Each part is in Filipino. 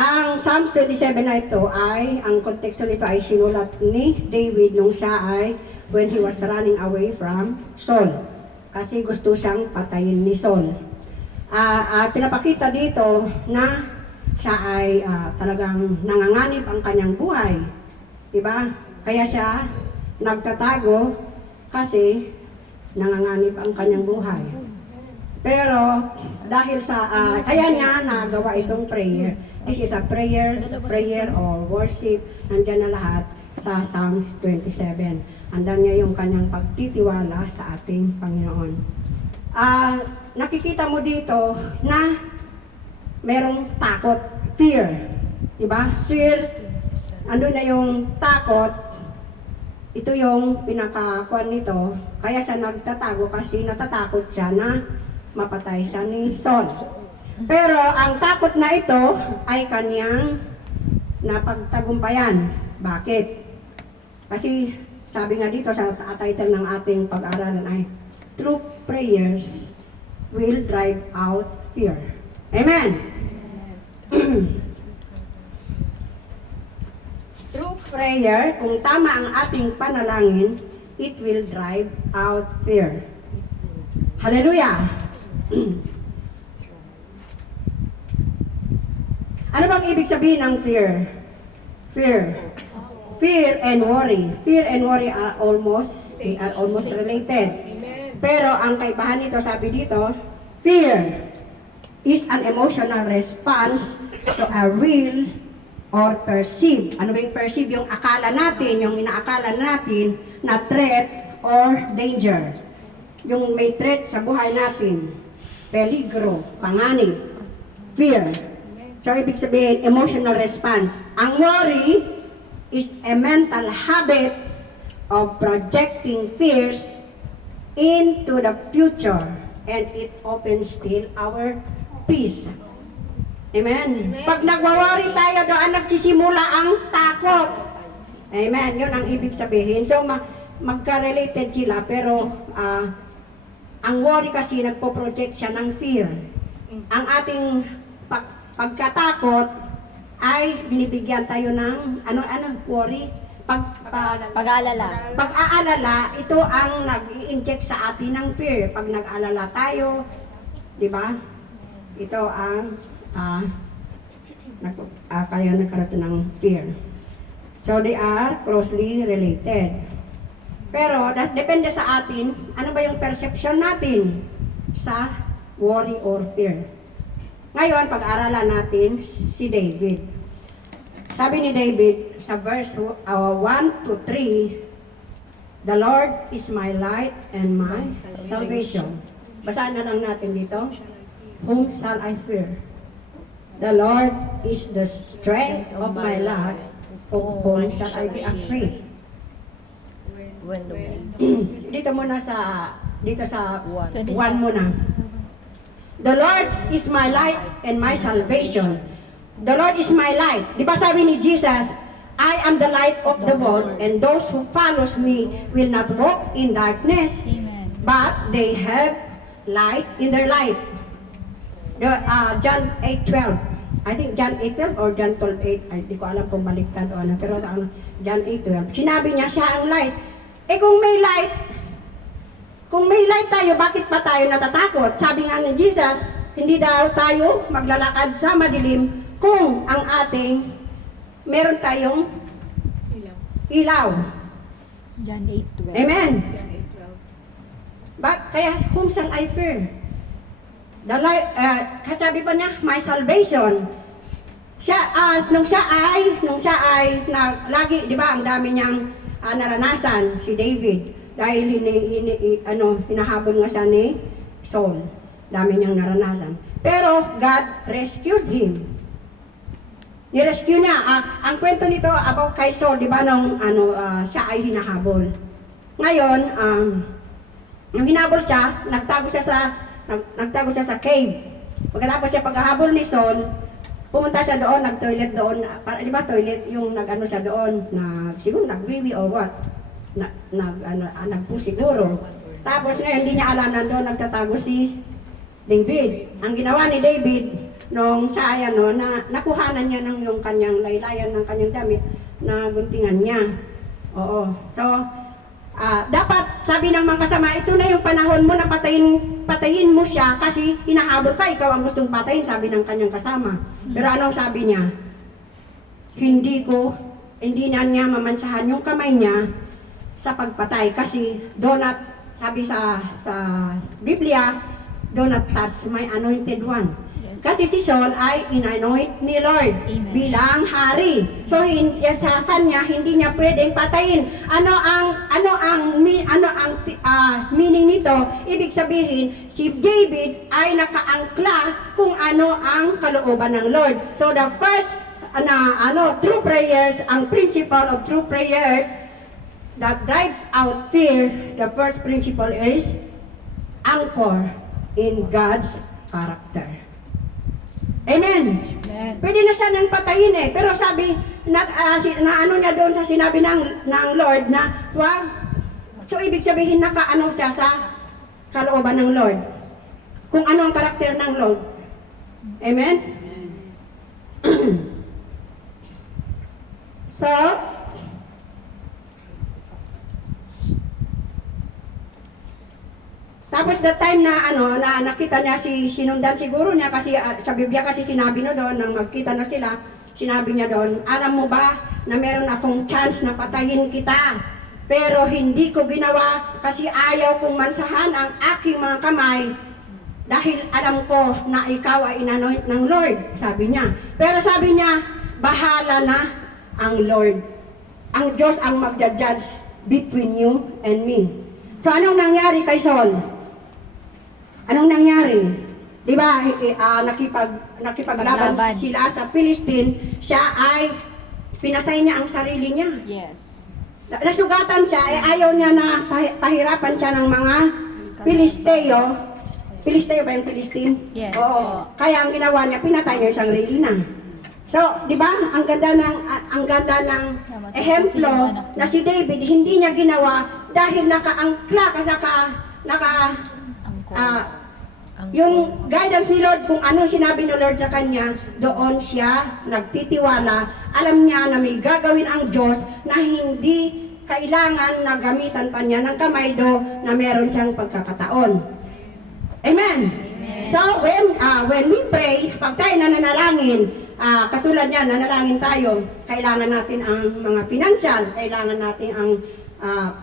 Ang Psalms 27 na ito ay, ang konteksto nito ay sinulat ni David nung siya ay when he was running away from Saul. Kasi gusto siyang patayin ni Saul. Pinapakita dito na siya ay talagang nanganganib ang kanyang buhay. Diba? Kaya siya nagtatago kasi nanganganib ang kanyang buhay. Pero dahil sa kaya niya nagawa itong prayer. This is a prayer or worship. Nandiyan na lahat sa Psalms 27. Andan niya yung kanyang pagtitiwala sa ating Panginoon. Nakikita mo dito na merong takot, fear. Diba? Fear, andun na yung takot. Ito yung pinakakuan nito. Kaya siya nagtatago kasi natatakot siya na mapatay siya ni Saul. Pero ang takot na ito ay kanyang napagtagumpayan. Bakit? Kasi sabi nga dito sa title ng ating pag-aaralan ay true prayers will drive out fear. Amen? True prayer, kung tama ang ating panalangin, it will drive out fear. Hallelujah! Ano bang ibig sabihin ng fear? Fear. Fear and worry. Fear and worry are almost related. Pero ang kaibahan nito, sabi dito, fear is an emotional response to a real or perceived. Ano ba yung perceive? Yung akala natin, yung inaakala natin na threat or danger. Yung may threat sa buhay natin. Peligro, panganib, fear. So, ibig sabihin, emotional response. Ang worry is a mental habit of projecting fears into the future, and it often steals our peace. Amen? Pag nagwa-worry tayo, doon nagsisimula ang takot. Amen? Yun ang ibig sabihin. So, magka-related sila, pero ang worry kasi nagpo-project siya ng fear. Ang ating pagkatakot ay binibigyan tayo ng worry, pag-aalala. Pag-aalala, ito ang nag-i-inject sa atin ng fear. Pag nag-aalala tayo, di ba? Ito ang kaya nagkaroon ng fear. So they are closely related. Pero depende sa atin, ano ba yung perception natin sa worry or fear. Ngayon, pag-aralan natin si David. Sabi ni David sa verse 1 to 3, the Lord is my light and my salvation. Basahin na lang natin dito. Whom shall I fear? The Lord is the strength of my life. Of whom shall I be afraid? Dito sa 1 muna. The Lord is my light and my salvation. The Lord is my light. Di ba sabi ni Jesus, I am the light of the world, and those who follows me will not walk in darkness, but they have light in their life. John 8:12. I think John 8:12 or John 12:8. Ay, di ko alam kung baliktad o ano. Pero John 8:12. Sinabi niya siya ang light. Kung may light tayo, bakit pa tayo natatakot? Sabi nga ni Jesus, hindi daw tayo maglalakad sa madilim kung ang meron tayong ilaw. John 8:12. Amen. Kaya, whom shall I fear? Kasabi pa niya, my salvation. Nung siya ay lagi, di ba, ang dami niyang naranasan, si David. Dahil hinahabol nga siya ni Saul. Dami niyang naranasan. Pero God rescued him. Ni-rescue niya. Ang kwento nito about kay Saul, di ba, nung siya ay hinahabol. Ngayon, nung hinabol siya, nagtago siya sa cave. Pagkatapos siya paghahabol ni Saul, pumunta siya doon, nag-toilet doon. Di ba, toilet yung siya doon, siguro nagwiwi or what. Nagpo siguro. Tapos ngayon, hindi niya alam nandoon nagtatago si David. Ang ginawa ni David, nung sa ano, na nakuhanan niya ng yung kanyang laylayan ng kanyang damit na guntingan niya. Oo. So, dapat, sabi ng mga kasama, ito na yung panahon mo na patayin mo siya kasi hinahabol ka, ikaw ang gustong patayin, sabi ng kanyang kasama. Pero anong sabi niya? Hindi na niya mamansahan yung kamay niya sa pagpatay kasi do not, sabi sa Biblia, do not touch my anointed one. Yes. Kasi si Saul ay inanoint ni Lord Amen. bilang hari. So sa kanya hindi niya pwedeng patayin. Ano ang meaning nito? Ibig sabihin, si David ay nakaangkla kung ano ang kalooban ng Lord. So the first true prayers, ang principle of true prayers that drives out fear, the first principle is anchor in God's character. Amen. Amen. Pwede na siya nang patayin eh. Pero sabi, ano niya doon sa sinabi ng Lord na, wag. So ibig sabihin nakaano siya sa kalooban ng Lord. Kung ano ang karakter ng Lord. Amen? So, tapos the time na nakita niya sinundan siguro niya kasi sa Biblia kasi sinabi no doon nang magkita na sila, sinabi niya doon, alam mo ba na meron akong chance na patayin kita, pero hindi ko ginawa kasi ayaw kong mansahan ang aking mga kamay dahil alam ko na ikaw ay inanoint ng Lord, sabi niya. Pero sabi niya, bahala na ang Lord. Ang Diyos ang magja-judge between you and me. So anong nangyari kay Saul? Anong nangyari? Di ba, nakipaglaban Paglaban. sila sa Philistine, siya ay pinatay niya ang sarili niya. Yes. Nasugatan siya, ayaw niya na pahirapan siya ng mga Pilisteo. Pilisteo ba yung Philistine? Yes. Oo. Kaya ang ginawa niya, pinatay niya yung sarili na. So, di ba, ang ganda ng ehemplo na si David, hindi niya ginawa dahil nakaangkla, yung guidance ni Lord, kung anong sinabi ni Lord sa kanya, doon siya nagtitiwala. Alam niya na may gagawin ang Diyos na hindi kailangan na gamitan pa niya ng kamay do na meron siyang pagkakataon. Amen? So, when we pray, pag tayo nananalangin, katulad niya, nanalangin tayo, kailangan natin ang mga financial, kailangan natin ang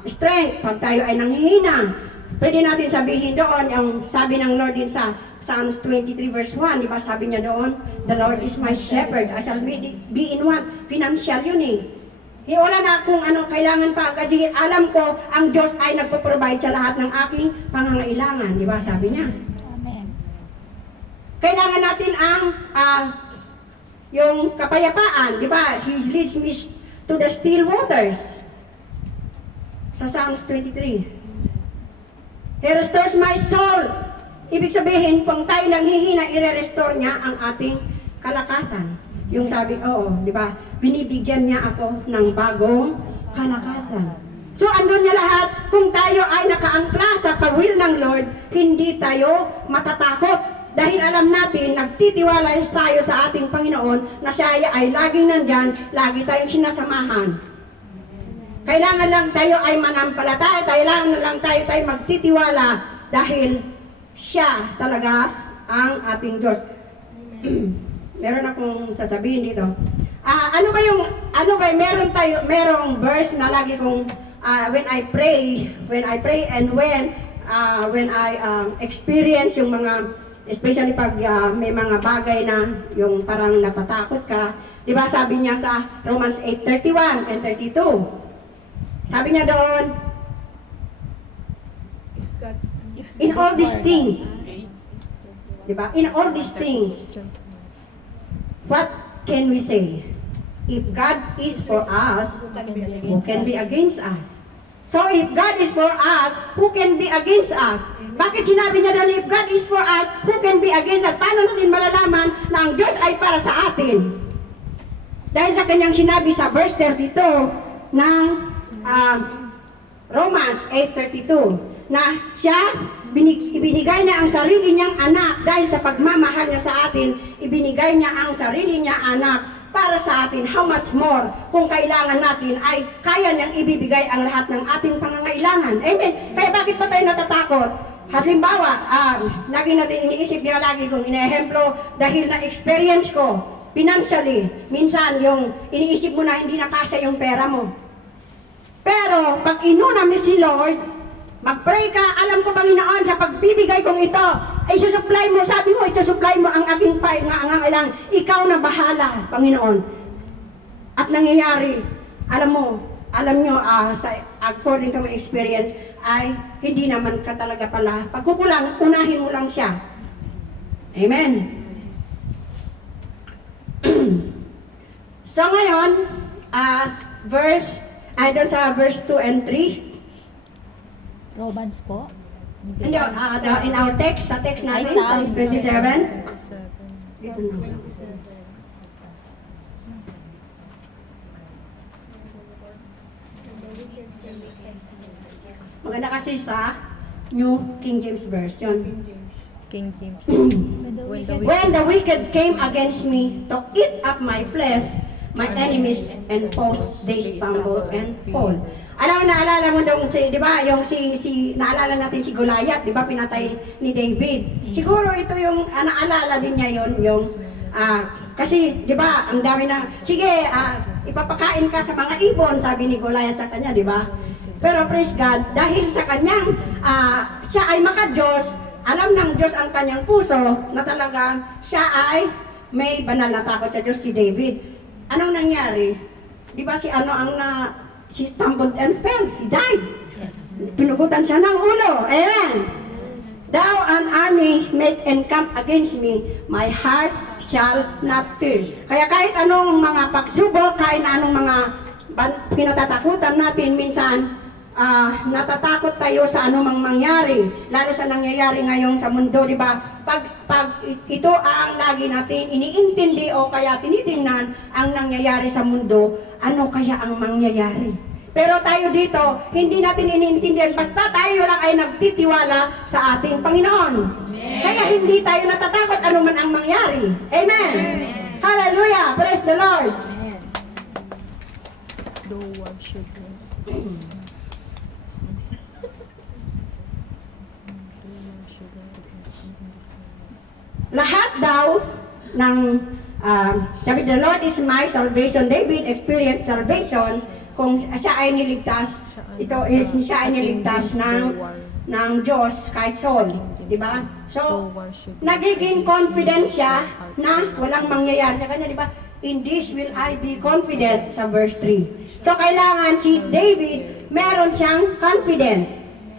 strength, pag tayo ay nanghihina. Pwede natin sabihin doon, yung sabi ng Lord din sa Psalms 23 verse 1, di ba sabi niya doon, the Lord is my shepherd, I shall be in what? Financial yun eh. Wala na kung ano kailangan pa, kasi alam ko, ang Diyos ay nagpo-provide sa lahat ng aking pangangailangan, di ba sabi niya. Amen. Kailangan natin ang yung kapayapaan, di ba? He leads me to the still waters. Sa Psalms 23. He restores my soul. Ibig sabihin, kung tayo lang hihina, i-restore niya ang ating kalakasan. Yung sabi, di ba? Binibigyan niya ako ng bagong kalakasan. So, andun niya lahat. Kung tayo ay nakaangkla sa kawil ng Lord, hindi tayo matatakot. Dahil alam natin, nagtitiwala tayo sa ating Panginoon na siya ay laging nandyan, lagi tayong sinasamahan. Kailangan lang tayo ay manampalataya, kailangan lang tayo magtitiwala dahil siya talaga ang ating Diyos. Meron akong sasabihin dito. Merong verse na lagi kong when I pray and when I experience yung mga, especially pag may mga bagay na yung parang natatakot ka, di ba sabi niya sa Romans 8:31 and 32, sabi niya doon, in all these things, di ba? In all these things, what can we say? If God is for us, who can be against us? So if God is for us, who can be against us? Bakit sinabi niya doon, if God is for us, who can be against us? Paano natin malalaman na ang Diyos ay para sa atin? Dahil sa kanyang sinabi sa verse 32 ng Romans 8:32. na siya, ibinigay niya ang sarili niyang anak dahil sa pagmamahal niya sa atin, ibinigay niya ang sarili niya anak para sa atin. How much more kung kailangan natin ay kaya niyang ibibigay ang lahat ng ating pangangailangan. Amen. Kaya bakit pa tayo natatakot? Halimbawa, lagi natin iniisip niya lagi kong inehemplo dahil na-experience ko financially. Minsan yung iniisip mo na hindi nakasya yung pera mo. Pero pag inuna mo si Lord, mag-pray ka, alam ko Panginoon, sa pagbibigay kong ito, ay susupply mo, sabi mo, isusupply mo ang aking pangangailangan. Ikaw na bahala, Panginoon. At nangyayari, alam nyo, according to my experience, ay hindi naman ka talaga pala. Pagkukulang, unahin mo lang siya. Amen. So ngayon, doon sa verse 2 and 3, Romans po. hindi, in our text, sa text natin, Psalms 27. Dito na. Maganda kasi sa New King James Version. King James. When the wicked came against me to eat up my flesh, my enemies and foes, they stumble and fall. Alam mo, naalala mo dong di ba, naalala natin si Goliath, di ba, pinatay ni David. Siguro ito yung, naalala din niya kasi, di ba, ang dami na, sige, ipapakain ka sa mga ibon, sabi ni Goliath sa kanya, di ba? Pero praise God, dahil sa kanyang, siya ay maka-Diyos, alam ng Diyos ang kanyang puso, na talagang siya ay may banal na takot sa Diyos, si David. Anong nangyari? Di ba she stumbled and fell. He died. Yes. Pinugutan siya ng ulo. Ayan. Thou an army make encamp against me, my heart shall not fear. Kaya kahit anong mga pagsubok, kahit anong mga kinatatakutan natin, minsan natatakot tayo sa anumang mangyari. Lalo sa nangyayari ngayon sa mundo, di ba? Pag ito ang lagi natin iniintindi o kaya tinitingnan ang nangyayari sa mundo, ano kaya ang mangyayari? Pero tayo dito, hindi natin iniintindihan, basta tayo lang ay nagtitiwala sa ating Panginoon. Amen. Kaya hindi tayo natatakot anuman ang mangyari. Amen. Amen. Hallelujah! Praise the Lord! Amen. No one should go. Lahat daw ng sabi, the Lord is my salvation. David experienced salvation kung siya ay niligtas. Siya ay niligtas ng Diyos kahit Saul, di ba? So, nagiging confident siya na walang mangyayari sa kanya, di ba? In this will I be confident sa verse 3. So, kailangan si David, meron siyang confidence.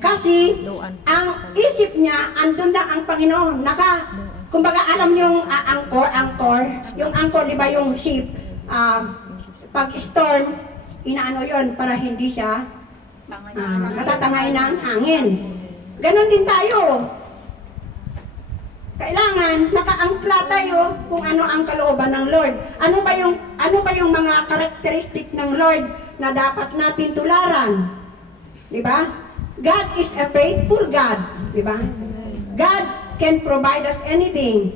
Kasi, ang isip niya, andun na ang Panginoon. Kumbaga, alam yung anchor, yung anchor, di ba, yung ship, pag storm, inaano yon para hindi siya matatangay ng hangin. Ganon din tayo. Kailangan nakaangkla tayo kung ano ang kalooban ng Lord. Ano ba yung mga karakteristik ng Lord na dapat natin tularan? Di ba? God is a faithful God, di ba? God can provide us anything.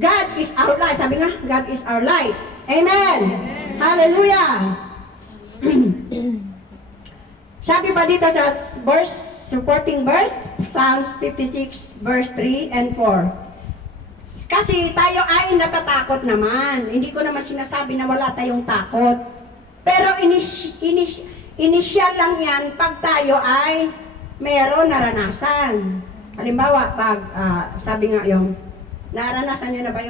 God is our light. Sabi nga, God is our light. Amen. Hallelujah. Sabi pa dito sa supporting verse, Psalms 56 verse 3 and 4. Kasi tayo ay natatakot naman. Hindi ko naman sinasabi na wala tayong takot. Pero initial lang yan pag tayo ay meron naranasan. Halimbawa, pag sabi nga naranasan nyo na ba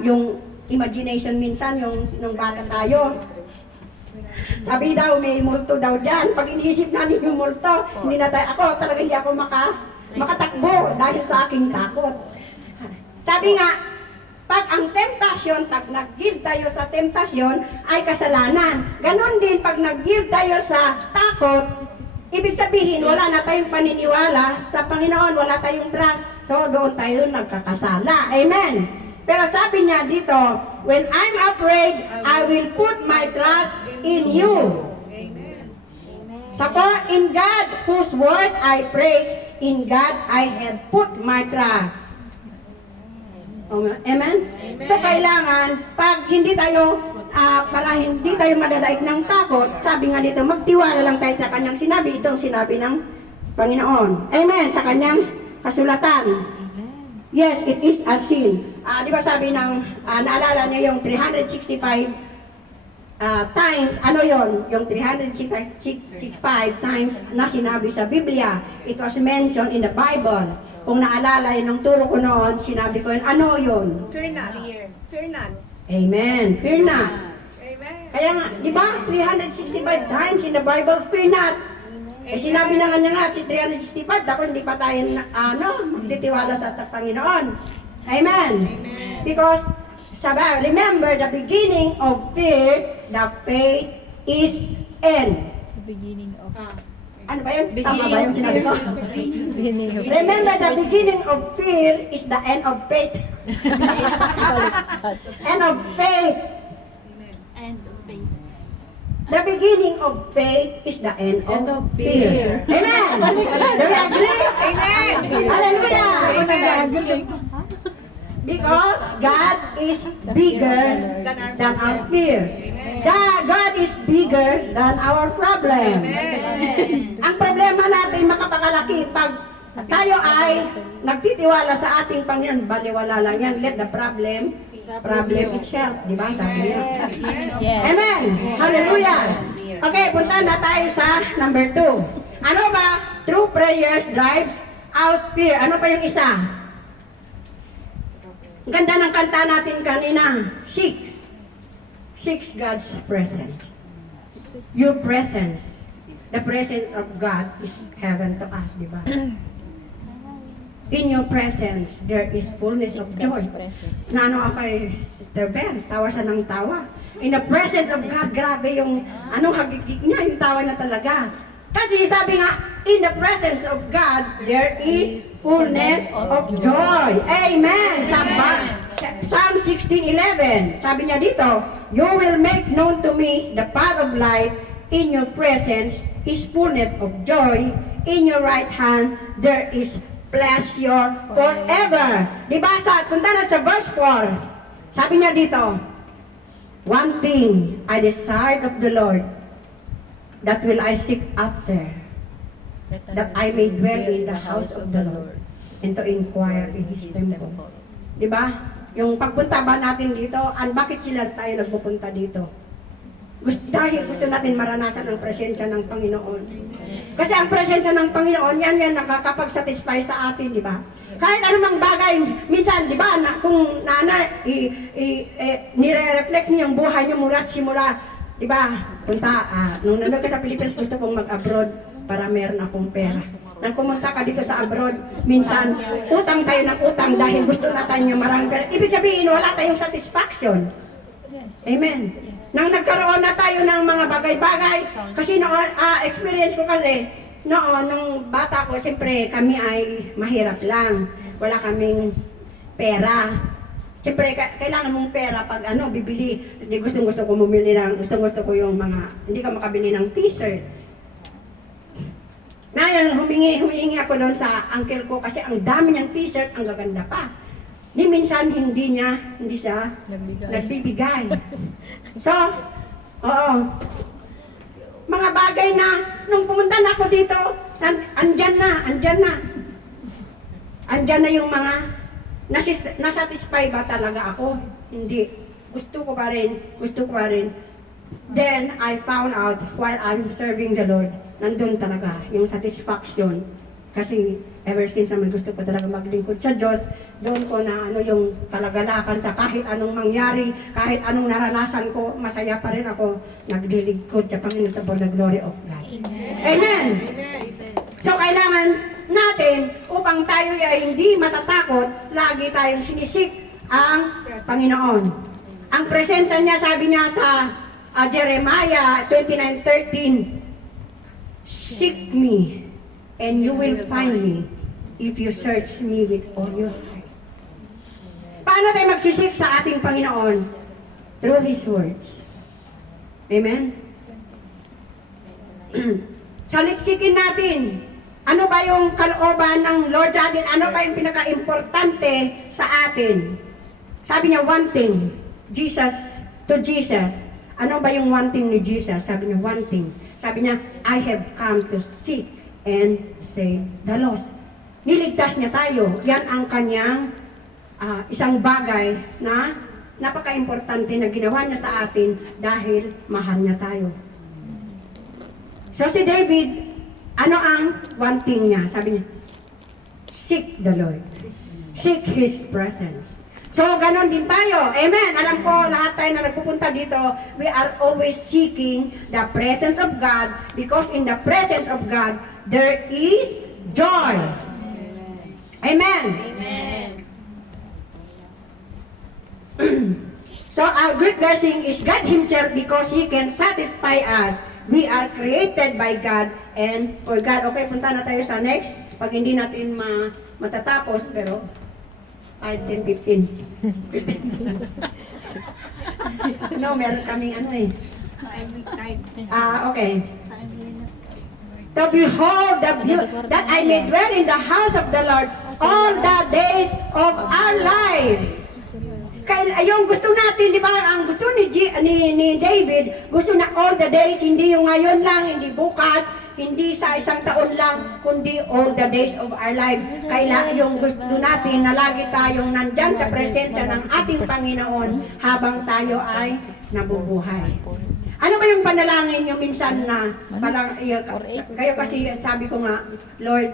yung imagination minsan, nung bata tayo. Sabi daw, may multo daw dyan. Pag iniisip natin yung multo, hindi ako makatakbo dahil sa aking takot. Sabi nga, pag ang temptasyon, pag nag-yield tayo sa temptasyon, ay kasalanan. Ganon din, pag nag-yield tayo sa takot, ibig sabihin, wala na tayong paniniwala sa Panginoon, wala tayong trust. So, doon tayo nagkakasala. Amen. Pero sabi niya dito, when I'm afraid, I will put my trust in you. Amen. In God, whose word I praise, in God I have put my trust. Amen? So kailangan, pag hindi tayo, para hindi tayo madadaig ng takot, sabi nga dito, magtiwala lang tayo sa kanyang sinabi. Ito ang sinabi ng Panginoon. Amen? Sa kanyang kasulatan. Yes, it is a sin. Di ba sabi ng, naalala niya yung 365 times, ano yon? Yung 365 times na sinabi sa Biblia. It was mentioned in the Bible. Kung naalala yun ng turo ko noon, sinabi ko yun, ano yun? Fear not. Fear not. Amen. Fear not. Amen. Kaya nga, di ba, 365 times in the Bible, fear not. Sinabi na nga niya nga, si 365, ako hindi pa tayo, magtitiwala sa Panginoon. Amen. Because, sabi, remember, the beginning of fear, the faith is in. The beginning of Ano ba yun? Tama ba yung sinabi ko? beginning of Remember, the beginning of fear is the end of faith. End of faith. and faith. The beginning of faith is the end of fear. Amen. Do we agree? Amen. Hallelujah. Amen. Because God is bigger than our fear. God is bigger than our problem. Ang problema natin makapakalaki pag tayo ay nagtitiwala sa ating Panginoon, baliwala lang yan. Let the problem itself. Di ba? Sabi niya. Yes. Amen. Hallelujah. Okay, punta na tayo sa number 2. Ano ba? True prayers drives out fear. Ano pa yung isa? Ang ganda ng kanta natin kanina. Seek. Seek God's presence. Your presence. The presence of God is heaven to us, di ba? In your presence, there is fullness of joy. Na ano ako kay Sister Ben, tawa siya ng tawa. In the presence of God, grabe yung hagigik niya, yung tawa na talaga. Kasi sabi nga, in the presence of God, there is fullness of joy. Amen! Psalm 16:11, sabi niya dito, you will make known to me the path of life. In your presence is fullness of joy. In your right hand, there is pleasure forever. Diba? Punta na sa verse 4. Sabi niya dito, one thing I desire of the Lord, that will I seek after, that I may dwell in the house of the Lord, and to inquire in His temple. Diba? Yung pagpunta ba natin dito, bakit sila tayo nagpupunta dito? Dahil gusto natin maranasan ang presensya ng Panginoon. Kasi ang presensya ng Panginoon, yan nakakapag-satisfy sa atin, di ba? Kahit anumang bagay, minsan, di ba, kung nire-reflect niyo yung buhay niyo mula simula, di ba, nung nandun ka sa Philippines, gusto kong mag-abroad para meron akong pera. Nang pumunta ka dito sa abroad, minsan, utang tayo ng utang dahil gusto natin yung maraming pera. Ibig sabihin, wala tayong satisfaction. Amen. Nang nagkaroon na tayo ng mga bagay-bagay, kasi noon, experience ko kasi, noon, nung bata ko, siyempre kami ay mahirap lang. Wala kaming pera. Siyempre, kailangan mong pera pag bibili. Gusto ko bumili ng, gusto ko yung mga, hindi ka makabili ng t-shirt. Ngayon, humingi ako doon sa uncle ko kasi ang dami niyang t-shirt, ang gaganda pa. Minsan hindi siya nagbibigay. So, mga bagay na, nung pumunta na ako dito, andyan na yung mga, nasatisfy ba talaga ako? Hindi. Gusto ko pa rin. Then, I found out while I'm serving the Lord, nandun talaga yung satisfaction. Kasi ever since naman gusto ko talaga maglingkod sa Diyos, doon ko na yung kalagalakan sa kahit anong mangyari, kahit anong naranasan ko, masaya pa rin ako naglilingkod sa Panginoon for the glory of God. Amen! So kailangan natin, upang tayo ay hindi matatakot, lagi tayong sinisik ang Panginoon. Ang presensya niya, sabi niya sa Jeremiah 29:13, seek me, and you will find me if you search me with all your heart. Paano tayo magsisik sa ating Panginoon? Through His words. Amen? Saliksikin natin. Ano ba yung kalooban ng Lord sa atin? Ano ba yung pinaka-importante sa atin? Sabi niya, one thing. Jesus to Jesus. Ano ba yung one thing ni Jesus? Sabi niya, one thing. Sabi niya, I have come to seek and save the lost. Niligtas niya tayo. Yan ang kanyang isang bagay na napaka-importante na ginawa niya sa atin dahil mahal niya tayo. So si David, ano ang one thing niya? Sabi niya, seek the Lord. Seek His presence. So, ganon din tayo. Amen. Alam ko, lahat tayo na nagpupunta dito, we are always seeking the presence of God because in the presence of God, there is joy. Amen. Amen. So, our great blessing is God Himself because He can satisfy us. We are created by God and for God. Okay, punta na tayo sa next. Pag hindi natin matatapos, pero 5, 10, 15. No, meron kaming ano eh. Okay. To behold the beauty that I may dwell in the house of the Lord all the days of our lives. Yung gusto natin, di ba, ang gusto ni David, gusto na all the days, hindi yung ngayon lang, hindi bukas, hindi sa isang taon lang, kundi all the days of our lives. Yung gusto natin na lagi tayong nandyan sa presensya ng ating Panginoon habang tayo ay nabubuhay. Ano ba yung panalangin nyo minsan na, kayo kasi sabi ko nga, Lord,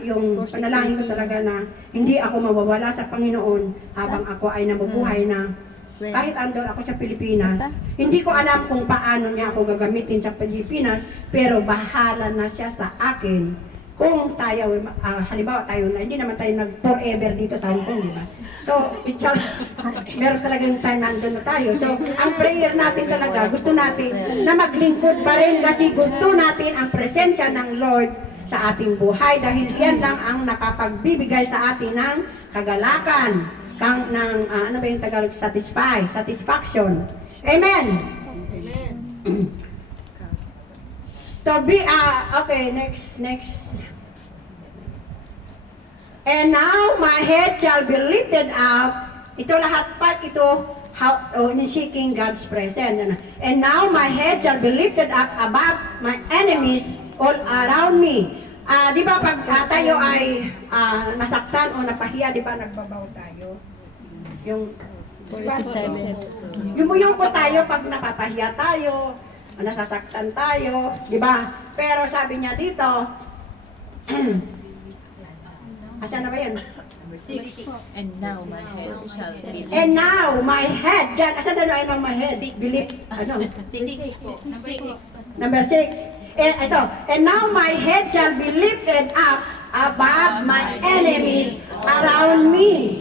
yung panalangin ko talaga na hindi ako mawawala sa Panginoon habang ako ay nabubuhay na kahit andun ako sa Pilipinas. Hindi ko alam kung paano niya ako gagamitin sa Pilipinas, pero bahala na siya sa akin. Kung tayo, halimbawa tayo na, hindi naman tayo nag-forever dito sa Hong Kong, di ba? So, meron talaga yung time na andun na tayo. So, ang prayer natin talaga, gusto natin na maglingkod pa rin kasi gusto natin ang presensya ng Lord sa ating buhay dahil yan lang ang nakapagbibigay sa atin ng kagalakan, ano ba yung Tagalog? Satisfaction. Amen. To be, okay, next. And now my head shall be lifted up. Ito lahat part ito, in seeking God's presence. And now my head shall be lifted up above my enemies all around me. Di ba pag tayo ay nasaktan o napahiya, di ba nagbabaw tayo? Yung 47. Yung po tayo pag napapahiya tayo, nasasaktan tayo, di ba? Pero sabi niya dito, asa na ba yan? And now my head shall be lifted. And now my head, dyan, asa na ano my head? Believe, ano? Number 6. Ito, and now my head shall be lifted up above my enemies around me.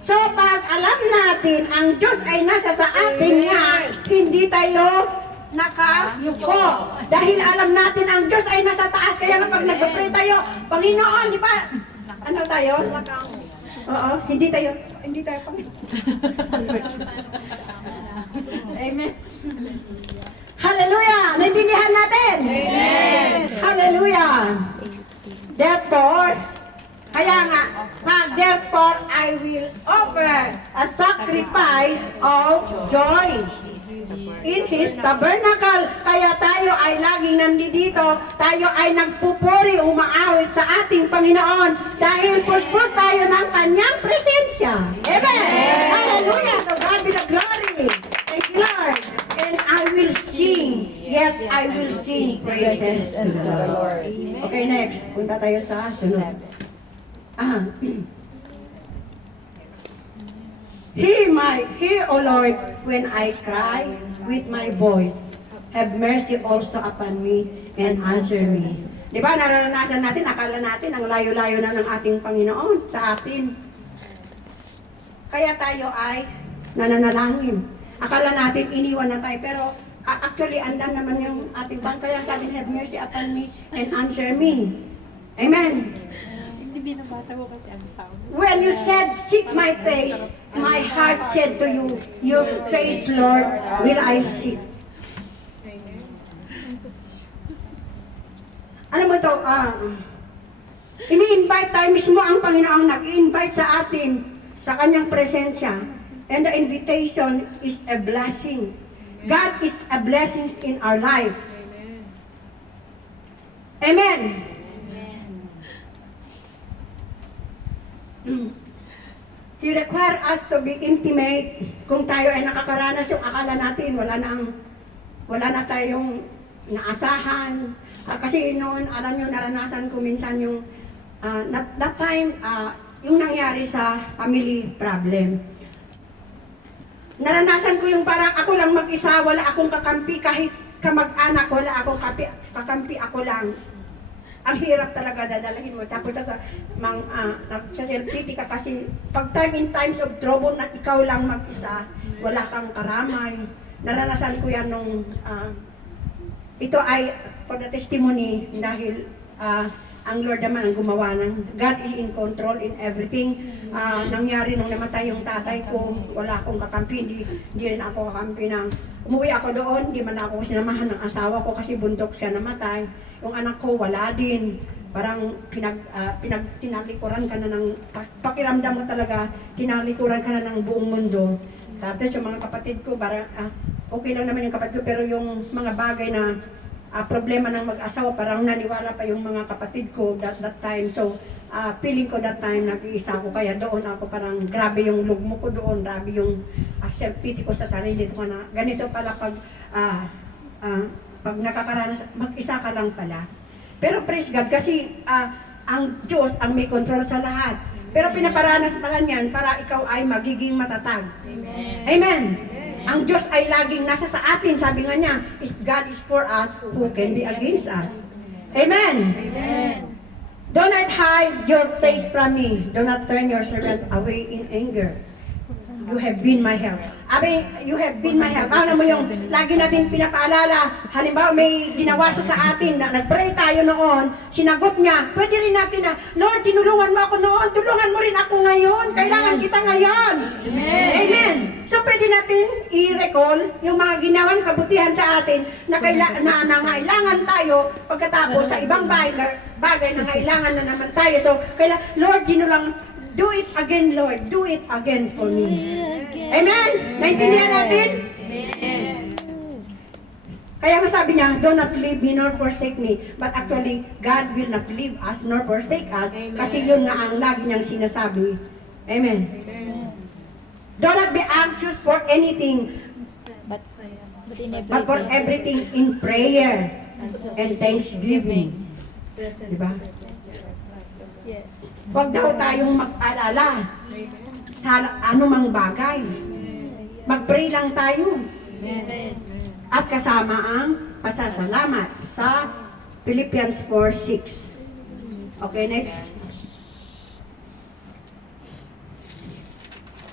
So pag alam natin ang Diyos ay nasa sa atin nga, hindi tayo nakayuko. Dahil alam natin ang Diyos ay nasa taas, kaya nga pag nag-pray tayo, Panginoon, di ba? Ano tayo? Oo, hindi tayo Amen. Hallelujah! Naintindihan natin? Amen! Hallelujah! Therefore, therefore I will offer a sacrifice of joy in His tabernacle. Kaya tayo ay laging nandito, tayo ay nagpupuri, umaawit sa ating Panginoon dahil puspos tayo ng Kanyang presensya. Amen! Hallelujah! To God be the glory! Thank you, Lord! And I will sing. Yes, I will sing praises to the Lord. Okay, next. Punta tayo sa sunod. Hear, O Lord, when I cry with my voice. Have mercy also upon me and answer me. Di ba, naranasan natin, akala natin, ang layo-layo na ng ating Panginoon sa atin. Kaya tayo ay nananalangin. Akala natin, iniwan na tayo, pero actually, andan naman yung ating Panginoon. Kaya sabi, have mercy upon me and answer me. Amen. Hindi binabasa ko kasi ang sound. When you said, seek my face, my heart said to you, your face, Lord, will I seek. Ano mo to? Ini-invite tayo mismo ang Panginoon nag-invite sa atin sa kanyang presensya. And the invitation is a blessing. God is a blessing in our life. Amen. He require us to be intimate. Kung tayo ay nakakaranas yung akala natin, wala na tayong naasahan. Kasi noon, alam nyo, naranasan ko minsan yung that time, yung nangyari sa family problem. Naranasan ko yung parang ako lang mag-isa, wala akong kakampi, kahit kamag-anak, wala akong kakampi, ako lang. Ang hirap talaga dadalahin mo. Tapos sa self-pity ka kasi pag in times of trouble na ikaw lang mag-isa, wala kang karamay. Naranasan ko yan nung ito ay for the testimony dahil ang Lord naman ang gumawa ng God is in control in everything. Nangyari nung namatay yung tatay ko, wala akong kakampi, hindi rin ako kakampi ng umuwi ako doon, di man ako sinamahan ng asawa ko kasi bundok siya namatay. Yung anak ko wala din. Parang tinalikuran ka na ng, pakiramdam mo talaga, tinalikuran ka na ng buong mundo. Tapos yung mga kapatid ko, parang okay lang naman yung kapatid ko, pero yung mga bagay na problema ng mag-asawa, parang naniwala pa yung mga kapatid ko that time. So, feeling ko that time, nag-iisa ko, kaya doon ako parang grabe yung lugmo ko doon, grabe yung self-pity ko sa sarili ko na ganito pala pag nakakaranas, mag-isa ka lang pala. Pero praise God, kasi ang Diyos ang may control sa lahat. Pero pinaparanas pa lang yan para ikaw ay magiging matatag. Amen. Amen. Ang Diyos ay laging nasa sa atin. Sabi nga niya, if God is for us, who can be against us? Amen. Amen. Do not hide your face from me. Do not turn your servant away in anger. You have been my help. Abi, you have been my help. Ano mo yung lagi natin pinapaalala? Halimbawa, may ginawa siya sa atin, nag-pray tayo noon, sinagot niya, pwede rin natin na, Lord, tinulungan mo ako noon, tulungan mo rin ako ngayon, kailangan kita ngayon. Amen. Amen. So, pwede natin i-recall yung mga ginawang kabutihan sa atin na nangailangan tayo pagkatapos sa ibang bagay na kailangan na naman tayo. So, Lord, do it again, Lord. Do it again for me. Amen? Naintindihan natin? Amen. Kaya masabi niya, do not leave me nor forsake me. But actually, God will not leave us nor forsake us. Amen. Kasi yun nga ang lagi niyang sinasabi. Amen. Amen. Do not be anxious for anything, But but for everything in prayer and thanksgiving. Diba? Yes. Huwag daw tayong mag-alala sa anumang bagay. Mag-pray lang tayo. At kasama ang pasasalamat sa Philippians 4:6. Okay, next.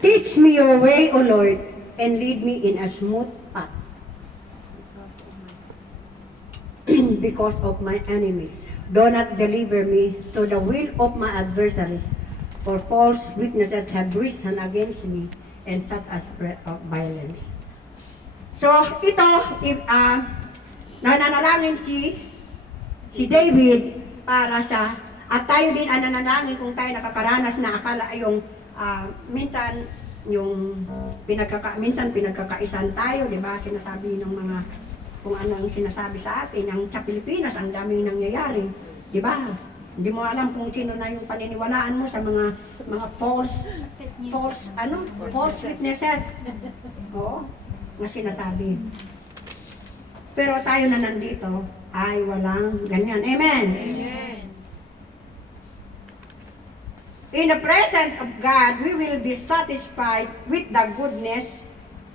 Teach me your way, O Lord, and lead me in a smooth path because of my enemies. Do not deliver me to the will of my adversaries, for false witnesses have risen against me, and such a spread of violence. So, ito, nananalangin si David para sa, at tayo din ang nananalangin kung tayo nakakaranas na akala yung minsan pinagkakaisan tayo, di ba? Sinasabi ng mga kung ano ang sinasabi sa atin, ang sa Pilipinas, ang daming nangyayari. Di ba? Hindi mo alam kung sino na yung paniniwalaan mo sa mga false witnesses. Oo, na sinasabi. Pero tayo na nandito ay walang ganyan. Amen? Amen. In the presence of God, we will be satisfied with the goodness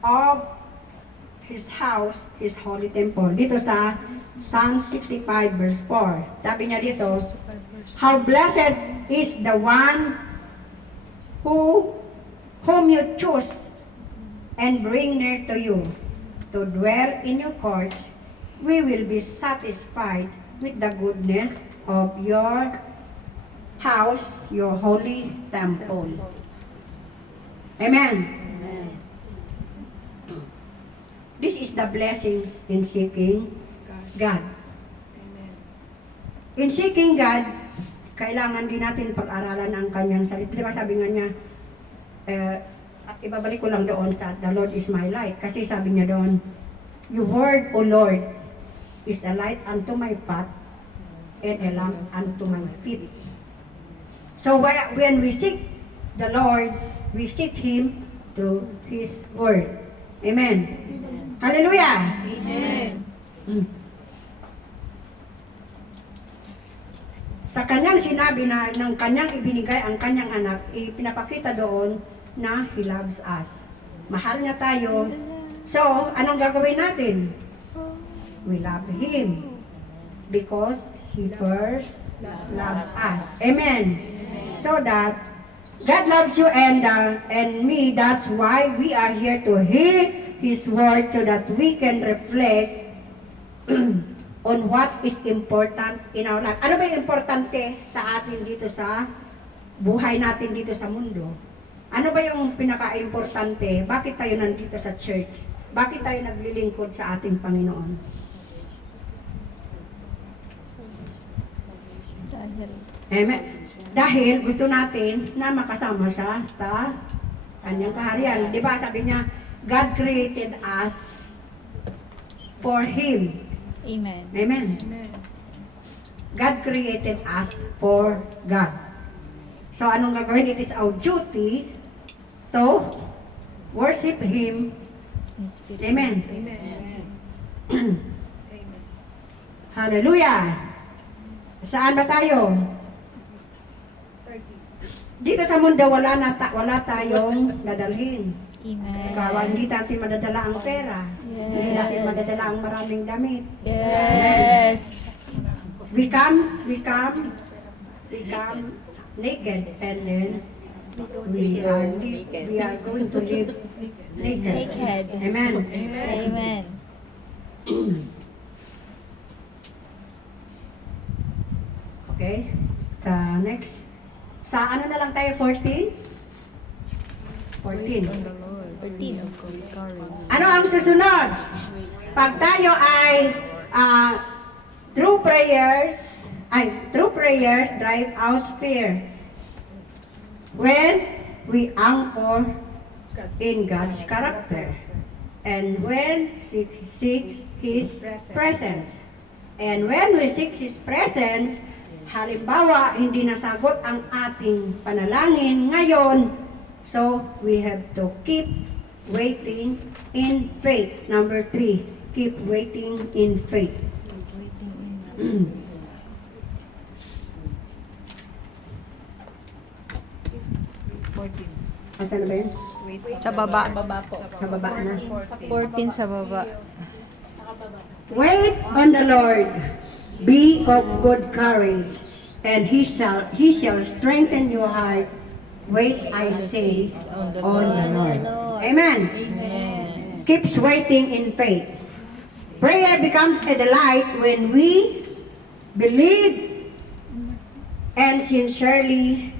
of His house, His holy temple. Dito sa Psalm 65 verse 4. Sabi niya dito, how blessed is the one whom you choose and bring near to you to dwell in your courts. We will be satisfied with the goodness of your house, your holy temple. Amen. This is the blessing in seeking God. In seeking God, kailangan din natin pag-aralan ang kanyang salita. Di ba sabi nga niya, ibabalik ko lang doon sa The Lord is my light. Kasi sabi niya doon, Your word, O Lord, is a light unto my path and a lamp unto my feet. So when we seek the Lord, we seek Him through His word. Amen. Hallelujah. Amen. Sa kanyang sinabi na ng kanyang ibinigay ang kanyang anak, ipinapakita doon na He loves us. Mahal niya tayo. So, anong gagawin natin? We love Him because He first loved us. Amen. So that God loves you and me. That's why we are here to hear His word so that we can reflect on what is important in our life. Ano ba yung importante sa atin dito sa buhay natin dito sa mundo? Ano ba yung pinaka-importante? Bakit tayo nandito sa church? Bakit tayo naglilingkod sa ating Panginoon? Dahil. Amen. Dahil gusto natin na makasama siya sa kanyang kaharian. Di ba sabi niya, God created us for Him. Amen. Amen. God created us for God. So anong gagawin? It is our duty to worship Him. In spirit. Amen. Amen. Hallelujah. Saan ba tayo? 30. Dito sa mundo wala tayong dadalhin. Amen. Kaya hindi natin madadala ang pera. Hindi natin Yes. madadala ang maraming damit. Yes. We come naked and then we are going to live naked. Naked. Amen. Amen. Okay. Next. Sa ano na lang tayo? 14? 14. On the Lord. 13. Of good courage. Ano ang susunod? Pag tayo ay through prayers drive out fear. When we anchor in God's character and when we seek His presence. And when we seek His presence, halimbawa hindi nasagot ang ating panalangin ngayon, so we have to keep waiting in faith. Number 3, keep waiting in faith. Asan na ba yun? Sa baba. Baba po. Sa baba na. 14 sa baba. Wait on the Lord. Be of good courage, and He shall strengthen your heart. Wait, I say, on the Lord. Amen. Amen. Keeps waiting in faith. Prayer becomes a delight when we believe and sincerely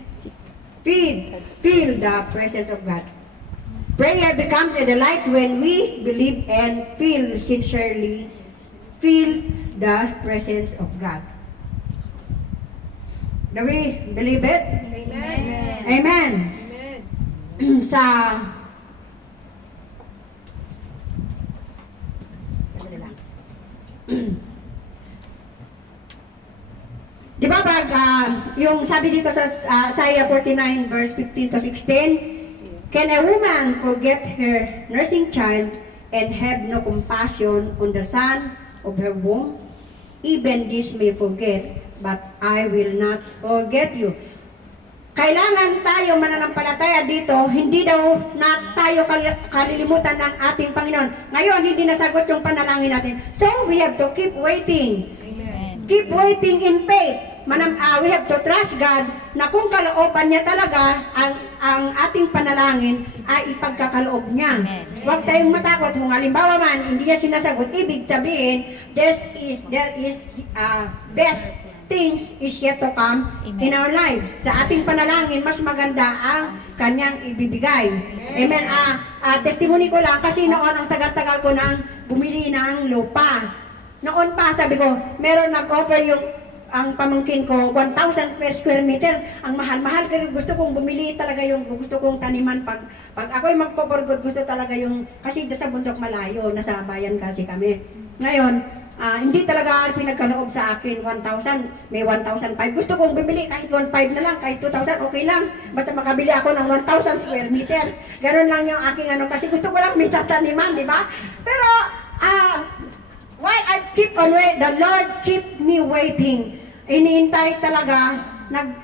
feel the presence of God. Prayer becomes a delight when we believe and sincerely feel the presence of God. Do we believe it? Amen. Amen. Amen. Sa Di ba pag yung sabi dito sa Isaiah 49 verse 15 to 16, can a woman forget her nursing child and have no compassion on the son of her womb? Even this may forget, but I will not forget you. Kailangan tayo mananampalataya dito, hindi daw na tayo kalilimutan ng ating Panginoon. Ngayon, hindi nasagot yung panalangin natin. So, we have to keep waiting. Amen. Keep waiting in faith. We have to trust God na kung kalooban niya talaga ang ating panalangin ay ipagkakaloob niya. Amen. Huwag tayong matakot kung halimbawa man hindi niya sinasagot. Ibig sabihin, there is best things is yet to come in our lives. Sa ating panalangin, mas maganda ang kanyang ibibigay. Amen. Testimony ko lang kasi noon ang tagal-tagal ko nang bumili ng lupa. Noon pa, sabi ko, meron nag-offer yung ang pamangkin ko, 1,000 per square meter. Ang mahal-mahal. Pero gusto kong bumili talaga yung gusto kong taniman. Pag ako'y magpo-for good, gusto talaga yung, kasi sa bundok malayo, nasa bayan kasi kami. Ngayon, hindi talaga pinagkaloob sa akin 1,000, may 1,005. Gusto kong bumili kahit 1,500 na lang, kahit 2,000, okay lang. Basta makabili ako ng 1,000 square meter. Ganon lang yung aking kasi gusto ko lang may tataniman, di ba? Pero, while I keep on waiting, the Lord keep me waiting. Iniintay talaga,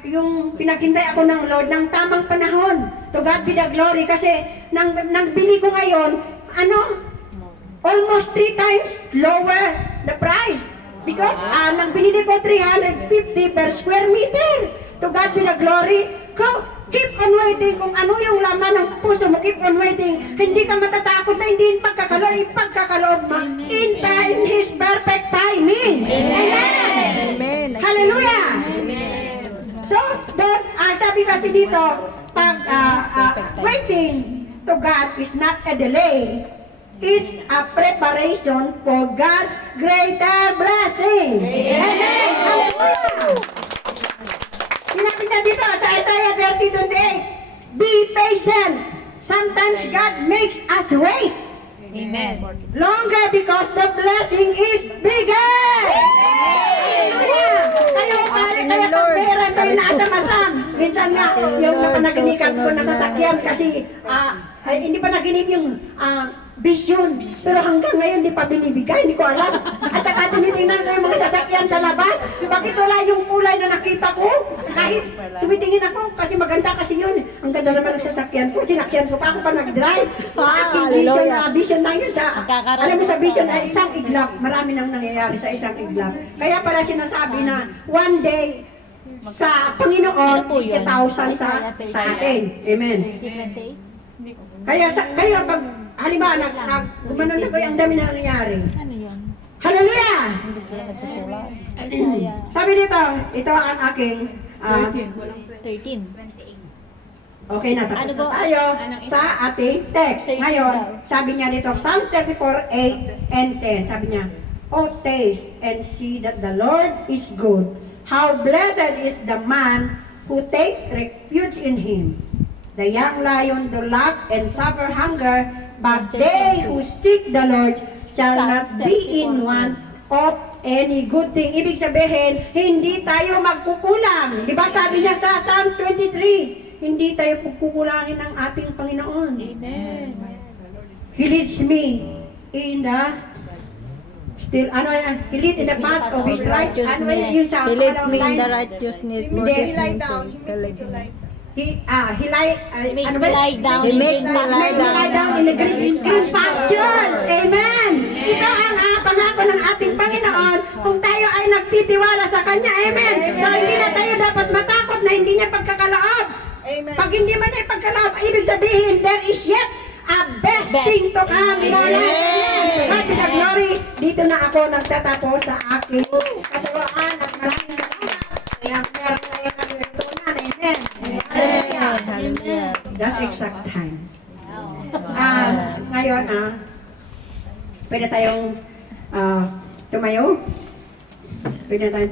yung pinaghintay ako ng Lord ng tamang panahon. To God be the glory. Kasi, nang bili ko ngayon, almost 3 times lower the price. Because nang binili ko 350 per square meter. To God be the glory. Keep on waiting kung ano yung laman ng puso mo. Keep on waiting. Hindi ka matatakot na hindi pagkakaloob mo. In His perfect timing. Amen. Amen. Hallelujah. So, sabi kasi dito, pag waiting to God is not a delay. It's a preparation for God's greater blessing. Amen. Hallelujah. Sinabi niya dito sa Isaiah 30:28, be patient. Sometimes God makes us wait Amen. longer because the blessing is bigger. Hallelujah. Kayo kaya pera tayo naasamasam. Minsan nga, yung napanaginikan ko na sasakyan kasi hindi pa naginip yung vision. Pero hanggang ngayon, di pa binibigay, hindi ko alam. At saka tinitingnan ko yung mga sasakyan sa labas. Bakit wala yung kulay na nakita ko? Kahit tumitingin ako, kasi maganda kasi yun. Ang ganda naman ng sasakyan ko, sinakyan ko pa, ako pa nag-drive. Aking vision na yun alam mo sa vision ay isang iglap. Marami nang nangyayari sa isang iglap. Kaya para sinasabi na one day, sa Panginoon, Ano po yun? 1,000 sa atin. Amen. 2020? Kaya pag halimbawa gumanon na kayo, ang dami na nangyayari. Ano yun? Hallelujah! Hindi sila nagpasulat. Isaiah Sabi dito, ito ang aking 13. okay na, tapos Ano po? na tayo sa ating text. 13 Ngayon, daw. sabi niya dito, Psalm 34:8 and 10. Sabi niya, oh, taste and see that the Lord is good. How blessed is the man who take refuge in Him. The young lion do lack and suffer hunger, but they who seek the Lord shall not be in want of any good thing. Ibig sabihin, hindi tayo magkukulang. Di ba sabi niya sa Psalm 23, hindi tayo pagkukulangin ng ating Panginoon. Amen. He leads me in the He leads in the path of His righteousness. Ano yung sa He leads me in the online? righteousness for Hindi. His Lie name's down. sake. You make me lie down. He Makes ano me ba? lie down. He makes me lie down. in the green pastures. Amen. Ito ang pangako ng ating Panginoon kung tayo ay nagtitiwala sa Kanya. Amen. So hindi na tayo dapat matakot na hindi niya pagkakaloob. Amen. Pag hindi man niya ipagkaloob, ibig sabihin, there is yet a best thing to come in our life. Amen. God be the glory. Dito na ako nagtatapos sa aking katuroan at maraming salamat. Kaya meron tayo natutunan. Amen. Hallelujah. That's exact time. Ngayon, pwede tayong tumayo. Pwede tayong